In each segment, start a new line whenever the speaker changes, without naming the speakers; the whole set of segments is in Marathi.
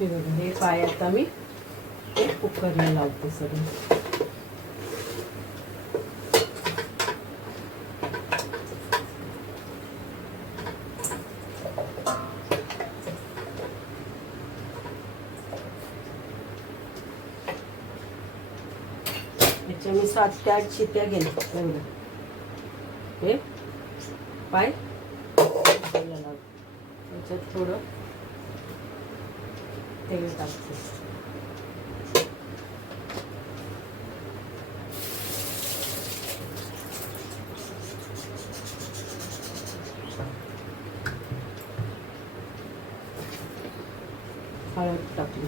हे बघा हे पाय आता मी ते कुकरला लावते सगळं. याच्या मी सात ते आठ शिट्या गेल्या एवढं हे पाय. कुकरला लावते त्याच्यात थोडं तेल टाकते हळद टाकली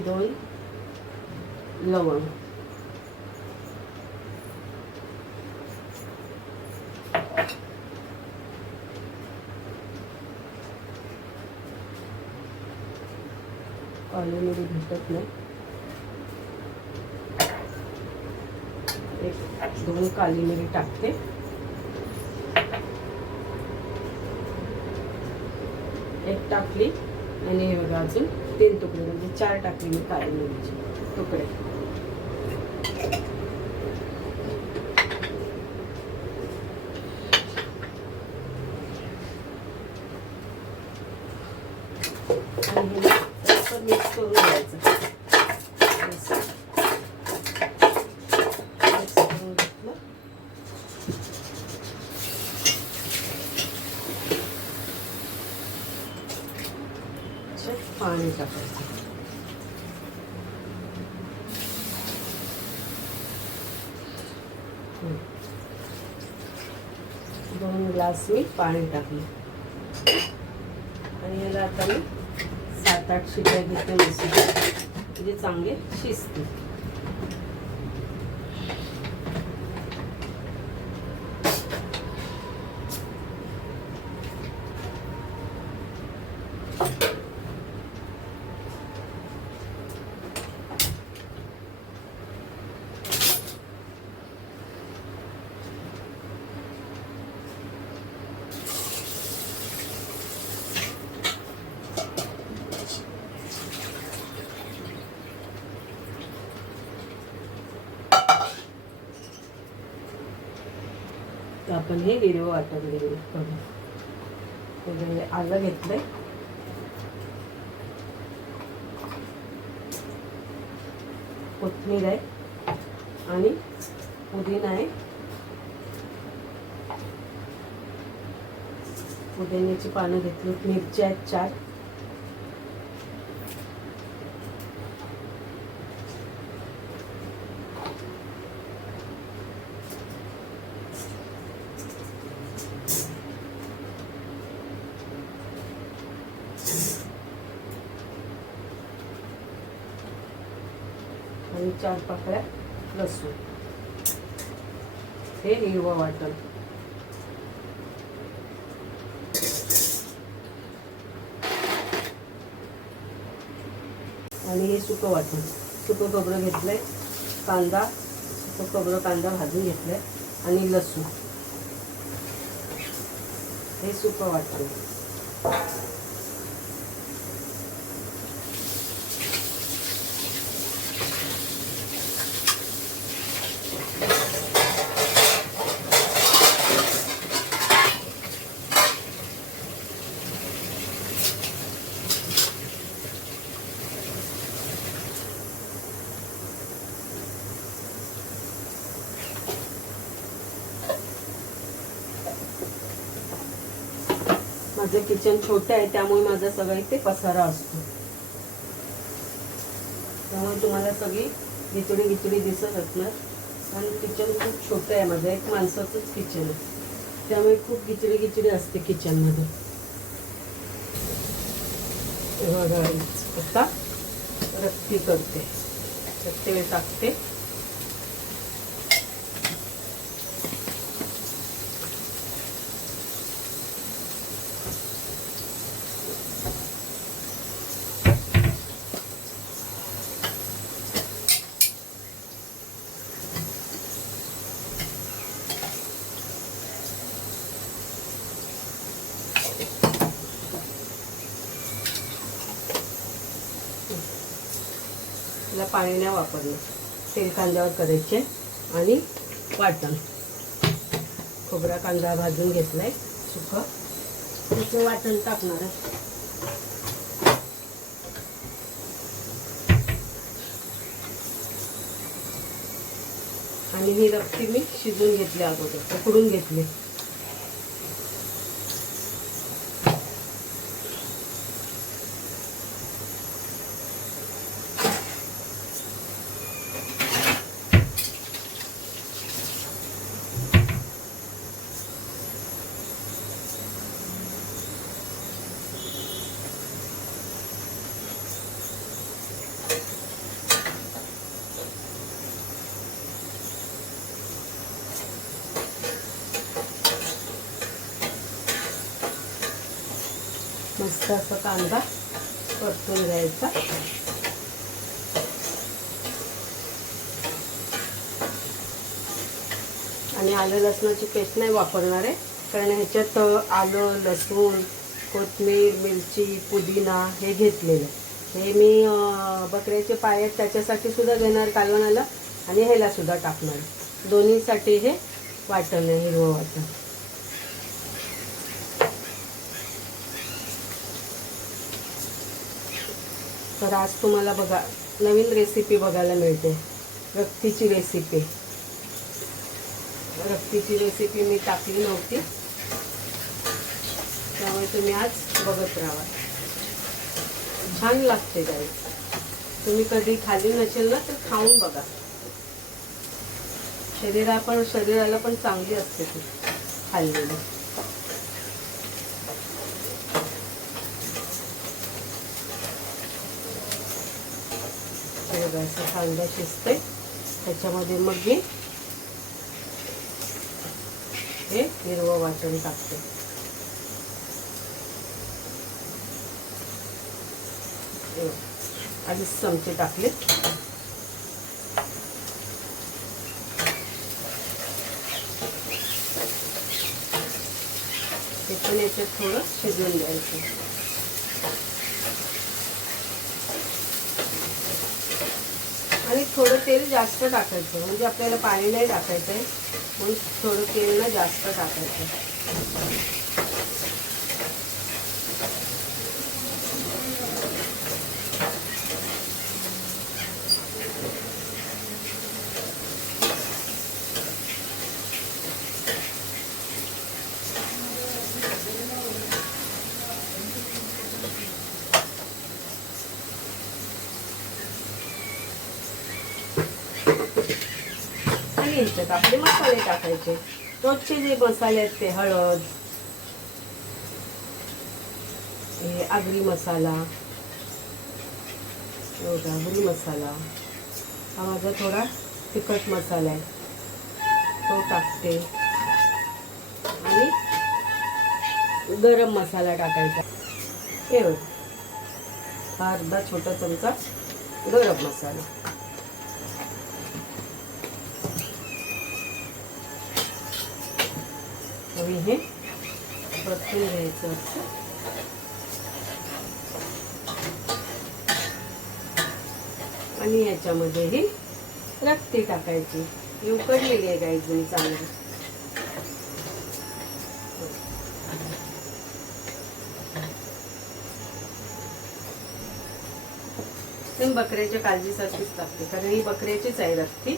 आणि हे दोन लवंग काली मिरी भेटत नाही एक दोन काली मिरी टाकते एक टाकली आणि हे बघा अजून तीन तुकडे म्हणजे चार टाकले मी काळी मिरीचे तुकडे. मिक्स करून घ्यायचं असं. Mix करून घेतलं. याच्यात पाणी टाकायचं हं. दोन ग्लास मी पाणी टाकलं. आणि याला आता मी सात आठ शिट्या घेते मसूर म्हणजे चांगले शिजते आपण हे हिरवं वाटण घेऊ आलं घेतलंय. कोथमीर आहे आणि पुदिना आहे. पुदिन्याची पानं घेतली मिरच्या आहेत चार आणि चार लसूण. हे हिरवं वाटण. आणि हे सुकं वाटण. सुकं खोबरं घेतलंय कांदा सुकं खोबरं कांदा भाजून घेतलंय आणि लसूण. हे सुकं वाटण. माझं किचन छोटं आहे त्यामुळे माझा सगळं इथे पसारा असतो. त्यामुळे तुम्हाला सगळी गिचडी गिचडी दिसत असणार. आणि किचन खूप छोटं आहे माझं एक माणसाचंच किचन आहे. त्यामुळे खूप गिचडी गिचडी असते किचनमध्ये बघा आता रक्ती करते. रक्ती टाकते. पाणी नाही वापरलं. तेल कांद्यावर करायचे आणि वाटण. खोबरा कांदा भाजून घेतलाय सुकं. त्याचं वाटण टाकणार आहे. आणि ही रक्ती मी शिजून घेतली अगोदर उकडून घेतली. मस्त असा कांदा परतून घ्यायचा. आणि आलं लसणाची पेस्ट नाही वापरणार आहे. कारण ह्याच्यात आलं लसूण कोथिंबीर मिरची पुदिना हे घेतलेलं हे मी बकऱ्याचे पाय आहेत त्याच्यासाठी सुद्धा घेणार कालवणाला आणि ह्याला सुद्धा टाकणार दोन्हीसाठी हे वाटण हिरवं वाटण. तर आज तुम्हाला बघा नवीन रेसिपी बघायला मिळते. रक्तीची रेसिपी रक्तीची रेसिपी मी टाकली नव्हती. त्यामुळे तुम्ही आज बघत राहा. छान लागते गाई तुम्ही कधी खाली नसेल ना तर खाऊन बघा. शरीरा पण शरीराला पण चांगली असते ती खाल्लेली. हे असं कांदा शिजते त्याच्यामध्ये मग मी हे हिरवं वाटण टाकते. आधीच चमचे टाकले. ते पण याच्यात थोडं शिजवून द्यायचं आणि थोडं तेल जास्त टाकायचं. म्हणजे आपल्याला पाणी नाही टाकायचं आहे म्हणून थोडं तेल ना जास्त टाकायचं आणि ह्याच्यात आपले मसाले टाकायचे रोजचे जे मसाले आहेत ते हळद हे आगरी मसाला हो एवढा आगरी मसाला. हा माझा थोडा तिखट मसाला आहे. तो टाकते. आणि गरम मसाला टाकायचा. हे हा अर्धा छोटा चमचा गरम मसाला. आणि हे परतून घ्यायचं असतं. आणि याच्यामध्ये ही रक्ती टाकायची. ही उकडलेली आहे गाईजणी चांगली. बकऱ्याच्या काळजीसाठीच टाकते कारण ही बकऱ्याचीच आहे रक्ती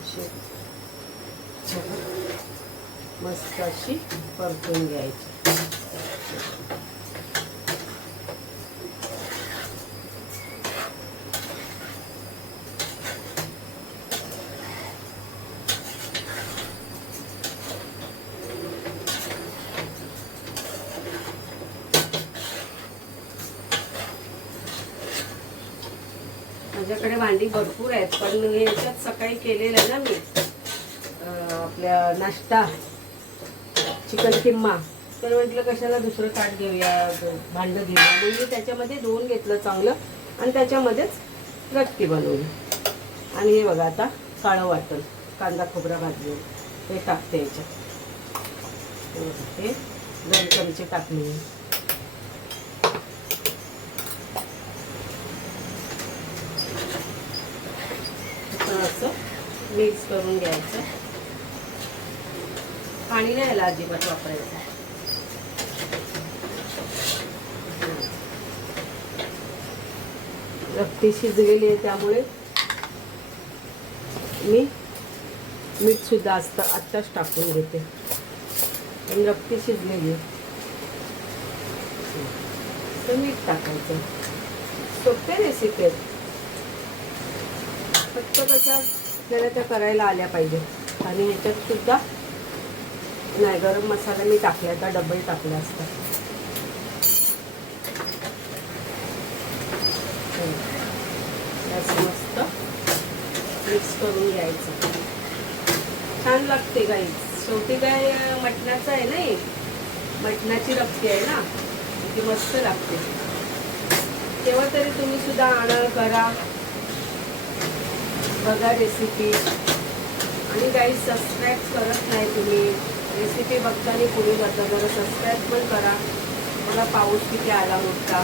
अशी मस्त अशी परतून घ्यायची. माझ्याकडे भांडी भरपूर आहेत पण हे याच्यात सकाळी केलेलं आहे ना मी आपल्या नाश्ता. चिकन किम्मा. तर म्हटलं कशाला दुसरं ताट घेऊया भांडं घेऊया. मग मी त्याच्यामध्ये धुवून घेतलं चांगलं आणि त्याच्यामध्येच रक्ती बनवली. आणि हे बघा आता काळं वाटण कांदा खोबरा भाजले हे टाकते याच्यात. हे दोन चमचे टाकले असं मिक्स करून घ्यायचं. पाणी नाही याला अजिबात वापरायचं रक्ती शिजलेली आहे त्यामुळे मी मीठ सुद्धा असतं आत्ताच टाकून घेते. आणि रक्ती शिजलेली आहे. तर मीठ टाकायचं. सोपे रेसिपी आहेत फक्त कशा आपल्याला त्या करायला आल्या पाहिजे. आणि ह्याच्यात सुद्धा नाही गरम मसाला मी टाकला आता डबल टाकला असता हो. असं मस्त मिक्स करून घ्यायचं. छान लागते गाई शेवटी काय मटणाचं आहे ना मटणाची रक्ती आहे ना? ती मस्त लागते. तेव्हा तरी तुम्ही सुद्धा आणा करा. बघा रेसिपी आणि काही सबस्क्राईब करत नाही तुम्ही. रेसिपी बघताना पुढे जातं जरा सबस्क्राईब पण करा. मला पाऊस किती आला होता.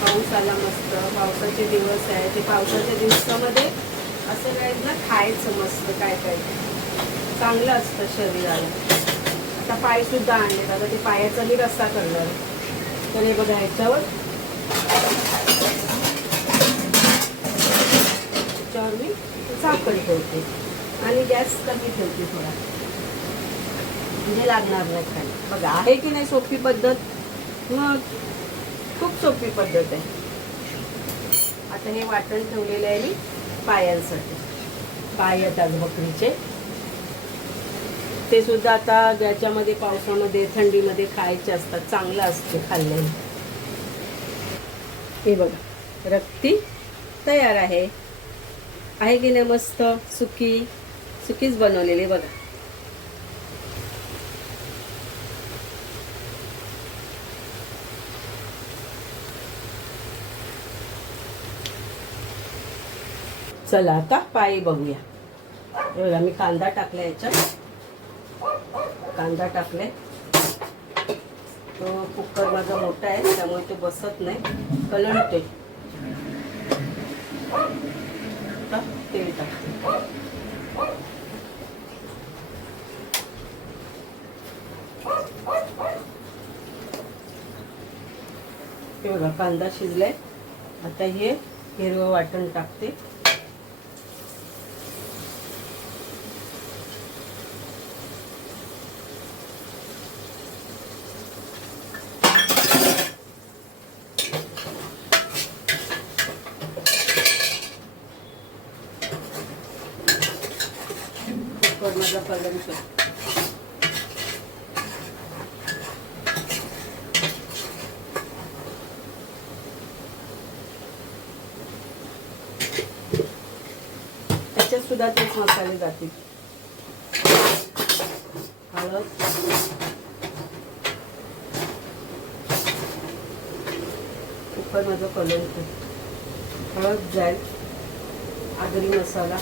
पाऊस आला मस्त. पावसाचे दिवस आहे ते पावसाच्या दिवसामध्ये असं काय ना खायचं मस्त काय काय. चांगलं असतं शरीराला. आता पायसुद्धा आणलेत. आता ते पायाचा मी रस्सा करणार. तर हे बघा ह्याच्यावर. ह्याच्यावर मी साखर ठेवते. आणि गॅस कमी ठेवते थोडा. म्हणजे लागणार नाही खाली. बघा आहे की नाही सोपी पद्धत? मग खूप सोपी पद्धत आहे. आता हे वाटण ठेवलेलं आहे मी पायांसाठी. पाय येतात बकरीचे. ते सुद्धा आता ज्याच्यामध्ये पावसामध्ये थंडीमध्ये खायचे असतात चांगलं असते खाल्ल्याने हे बघा रक्ती तयार आहे. आहे की नाही मस्त? सुकी सुकीच बनवलेली बघा. चला आता पायी बघूया. बघा मी कांदा टाकला याच्यात. कांदा टाकले तो कुकर माझा मोठा आहे त्यामुळे तो बसत नाही. कलंटे आता तेल टाकते. हे बघा कांदा शिजलाय. आता हे हिरवं वाटण टाकते कुकर माझा कलंट त्याच्यात सुद्धा तेच मसाले जातील. हळद. कुकर माझं कलर हळद जाईल आगरी मसाला.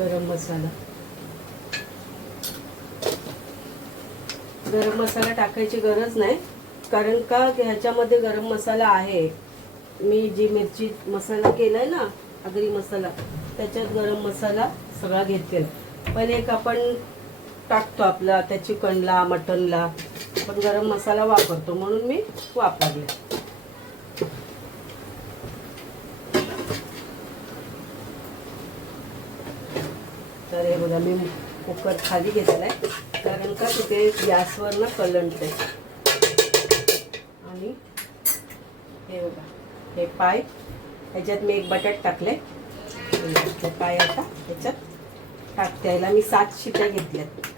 गरम मसाला. गरम मसाला टाकायची गरज नाही. कारण का ह्याच्यामध्ये गरम मसाला आहे. मी जी मिरची मसाला केलाय ना आगरी मसाला त्याच्यात गरम मसाला सगळा घेतलेला. पण एक आपण टाकतो आपला त्या चिकनला मटनला. आपण गरम मसाला वापरतो म्हणून मी वापरले तर हे बघा मी कुकर खाली घेतलाय. कारण का तिथे गॅसवर ना कलंट आहे आणि हे बघा हे पाय ह्याच्यात मी एक बटाट टाकले पाय आता ह्याच्यात टाकते. यायला मी सात शिट्या घेतल्यात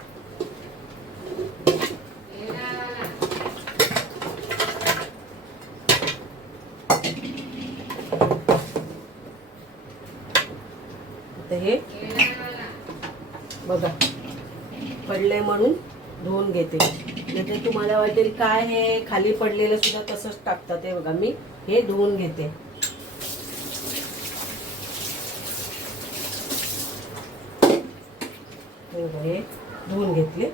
बघा पडले म्हणून धुवून घेते. म्हणजे तुम्हाला वाटेल काय हे खाली पडलेलं सुद्धा तसंच टाकतात हे बघा. मी हे धुवून घेते. हे धुवून घेतले.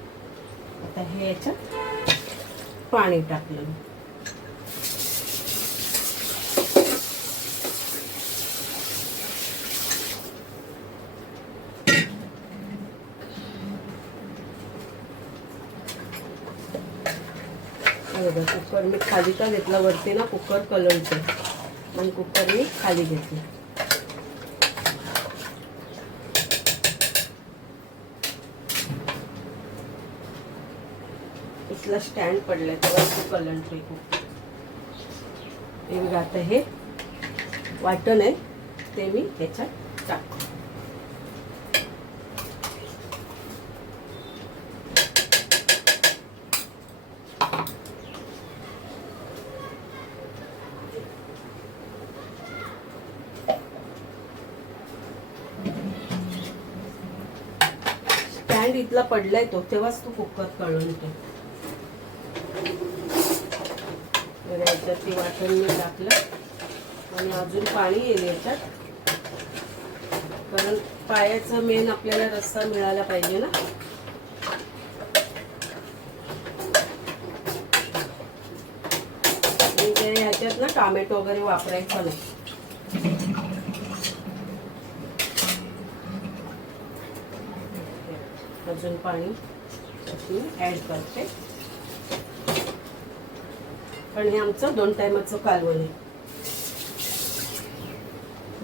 आता हे याच्यात पाणी टाकलं माझा कुकर मी खालीचा घेतला? वरती ना कुकर कलरचे. मग कुकर मी खाली घेतली. इथला स्टँड पडलाय तेव्हा तो कलंट्री खूप. हे आता हे वाटण आहे ते मी ह्याच्यात टाकते स्टँड इथला पडलाय तो तेव्हाच तो कुकर कळून येतो. याच्यात ती वाटण मी टाकलं. आणि अजून पाणी येईल याच्यात. कारण पायाचं मेन आपल्याला रस्सा मिळाला पाहिजे ना. म्हणजे आणि ह्याच्यात ना टोमॅटो वगैरे वापरायचं नाही. अजून पाणी ॲड करते. पण हे आमचं दोन टायमाचं कालवण आहे.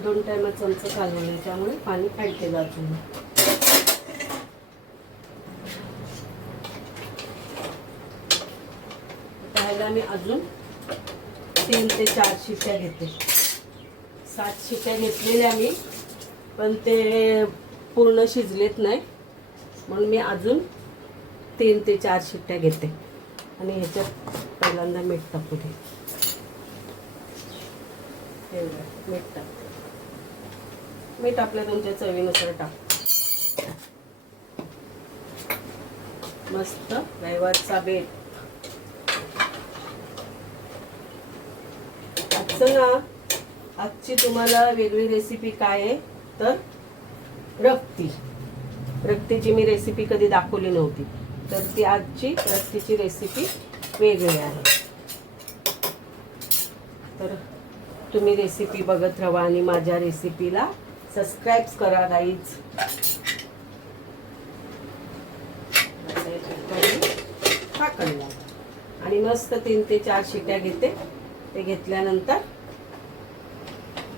दोन टायमाचं आमचं कालवण आहे त्यामुळे पाणी ॲड केलं अजून त्याला मी अजून तीन ते चार शिट्या घेते. सात शिट्या घेतलेल्या मी पण ते पूर्ण शिजलेत नाही. म्हणून मी अजून तीन ते चार शिट्ट्या घेते. आणि ह्याच्यात पहिल्यांदा मीठ टाकू दे हे मीठ टाकते. मीठ आपल्या तुमच्या चवीनुसार टाक. मस्त रविवारचा बेट आजचं ना आजची तुम्हाला वेगळी रेसिपी काय आहे तर रक्ती रक्तीची मी रेसिपी कधी दाखवली नव्हती. तर ती आजची रक्तीची रेसिपी वेगळी आहे. तर तुम्ही रेसिपी बघत राहा आणि माझ्या रेसिपीला सबस्क्राईब करा गाईज आणि मस्त तीन ते चार शिट्या घेते. ते घेतल्यानंतर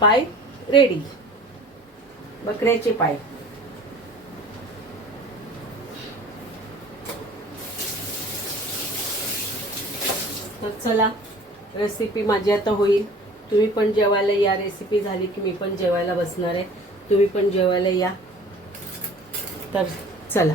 पाय रेडी बकऱ्याचे पाय. तर चला रेसिपी माझी आता होईल. तुम्ही पण जेवायला या रेसिपी झाली की मी पण जेवायला बसणार आहे. तुम्ही पण जेवायला या. तर चला.